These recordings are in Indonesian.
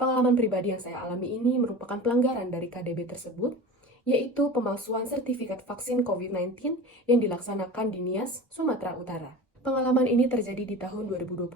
Pengalaman pribadi yang saya alami ini merupakan pelanggaran dari KDB tersebut, yaitu pemalsuan sertifikat vaksin COVID-19 yang dilaksanakan di Nias, Sumatera Utara. Pengalaman ini terjadi di tahun 2021,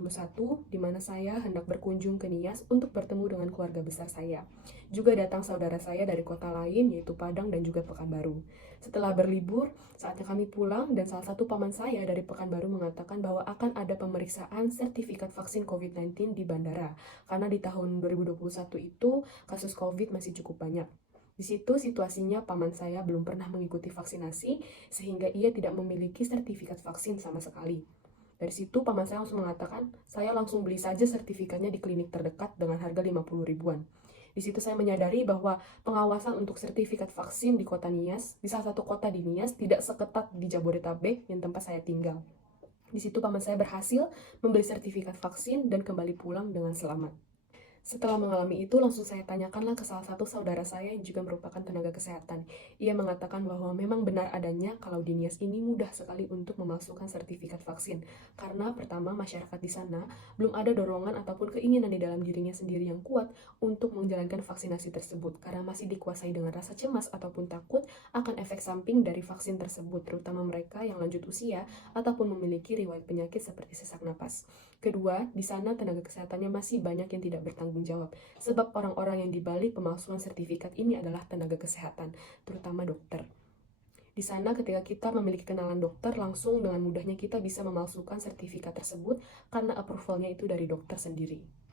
di mana saya hendak berkunjung ke Nias untuk bertemu dengan keluarga besar saya. Juga datang saudara saya dari kota lain, yaitu Padang dan juga Pekanbaru. Setelah berlibur, saatnya kami pulang dan salah satu paman saya dari Pekanbaru mengatakan bahwa akan ada pemeriksaan sertifikat vaksin COVID-19 di bandara. Karena di tahun 2021 itu kasus COVID masih cukup banyak. Di situ situasinya paman saya belum pernah mengikuti vaksinasi sehingga ia tidak memiliki sertifikat vaksin sama sekali. Dari situ paman saya langsung mengatakan, saya langsung beli saja sertifikatnya di klinik terdekat dengan harga 50 ribuan. Di situ saya menyadari bahwa pengawasan untuk sertifikat vaksin di kota Nias, di salah satu kota di Nias, tidak seketat di Jabodetabek yang tempat saya tinggal. Di situ paman saya berhasil membeli sertifikat vaksin dan kembali pulang dengan selamat. Setelah mengalami itu, langsung saya tanyakanlah ke salah satu saudara saya yang juga merupakan tenaga kesehatan. Ia mengatakan bahwa memang benar adanya kalau di Nias ini mudah sekali untuk memasukkan sertifikat vaksin. Karena pertama, masyarakat di sana belum ada dorongan ataupun keinginan di dalam dirinya sendiri yang kuat untuk menjalankan vaksinasi tersebut. Karena masih dikuasai dengan rasa cemas ataupun takut akan efek samping dari vaksin tersebut, terutama mereka yang lanjut usia ataupun memiliki riwayat penyakit seperti sesak napas. Kedua, di sana tenaga kesehatannya masih banyak yang tidak bertanggung jawab, sebab orang-orang yang dibalik pemalsuan sertifikat ini adalah tenaga kesehatan, terutama dokter. Di sana ketika kita memiliki kenalan dokter, langsung dengan mudahnya kita bisa memalsukan sertifikat tersebut karena approvalnya itu dari dokter sendiri.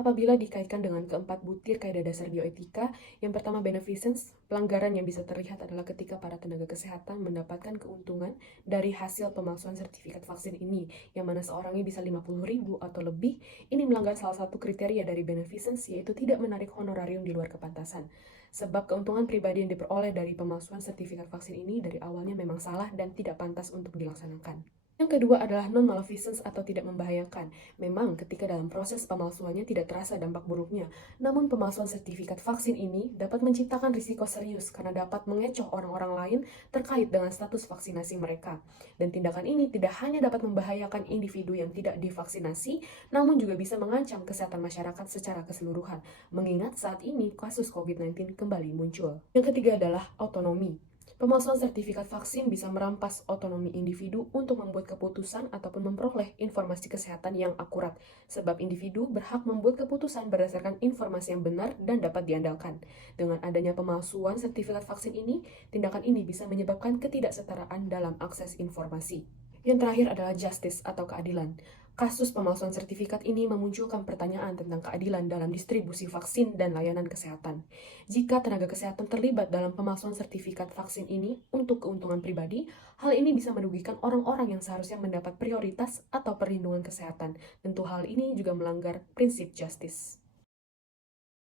Apabila dikaitkan dengan keempat butir kaidah dasar bioetika, yang pertama beneficence, pelanggaran yang bisa terlihat adalah ketika para tenaga kesehatan mendapatkan keuntungan dari hasil pemalsuan sertifikat vaksin ini, yang mana seorangnya bisa 50 ribu atau lebih. Ini melanggar salah satu kriteria dari beneficence, yaitu tidak menarik honorarium di luar kepantasan. Sebab keuntungan pribadi yang diperoleh dari pemalsuan sertifikat vaksin ini dari awalnya memang salah dan tidak pantas untuk dilaksanakan. Yang kedua adalah non-maleficence atau tidak membahayakan. Memang ketika dalam proses pemalsuannya tidak terasa dampak buruknya, namun pemalsuan sertifikat vaksin ini dapat menciptakan risiko serius karena dapat mengecoh orang-orang lain terkait dengan status vaksinasi mereka. Dan tindakan ini tidak hanya dapat membahayakan individu yang tidak divaksinasi, namun juga bisa mengancam kesehatan masyarakat secara keseluruhan, mengingat saat ini kasus COVID-19 kembali muncul. Yang ketiga adalah autonomi. Pemalsuan sertifikat vaksin bisa merampas otonomi individu untuk membuat keputusan ataupun memperoleh informasi kesehatan yang akurat, sebab individu berhak membuat keputusan berdasarkan informasi yang benar dan dapat diandalkan. Dengan adanya pemalsuan sertifikat vaksin ini, tindakan ini bisa menyebabkan ketidaksetaraan dalam akses informasi. Yang terakhir adalah justice atau keadilan. Kasus pemalsuan sertifikat ini memunculkan pertanyaan tentang keadilan dalam distribusi vaksin dan layanan kesehatan. Jika tenaga kesehatan terlibat dalam pemalsuan sertifikat vaksin ini untuk keuntungan pribadi, hal ini bisa merugikan orang-orang yang seharusnya mendapat prioritas atau perlindungan kesehatan. Tentu hal ini juga melanggar prinsip justice.